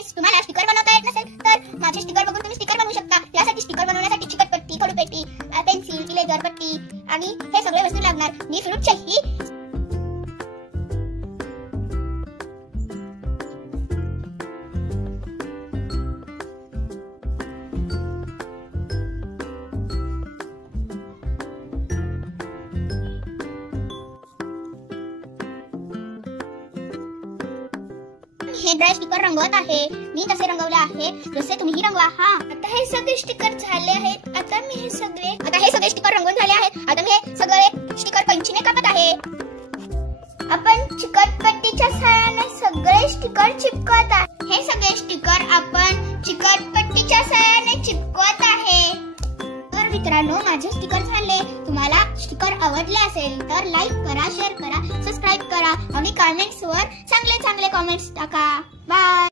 तुम्हाला स्टिकर बनवता येत नसेल तर माझे स्टिकर बघून तुम्ही स्टिकर बनवू शकता। यासाठी स्टिकर बनवण्यासाठी चिकटपट्टी, खडूपेटी, पेन्सिल, इरेजर, पट्टी आणि हे सगळे वस्तू लागणार। मी फ्रूटची ही हे ड्राय स्टिकर रंगवत आहे। मी तसे रंगवले आहे जसे तुम्ही रंगवा। आता हे सगळे स्टिकर झाले आहेत। आता हे सगळे स्टिकर रंगवून झाले आहेत। आता मी हे सगळे स्टिकर कैंचीने कापत आहे। आपण चिकटपट्टीच्या सहाय्याने सगळे स्टिकर चिपकवत आहे। हे सगळे स्टिकर आपण चिकटपट्टीच्या सहाय्याने चिपकवत आहे। तर मित्रांनो, माझे स्टिकर झाले। तुम्हाला स्टिकर आवडले असेल तर लाईक करा, शेअर करा, सबस्क्राइब करा आणि कमेंट्स वर चांगले कमेंट्स टाका। बाय।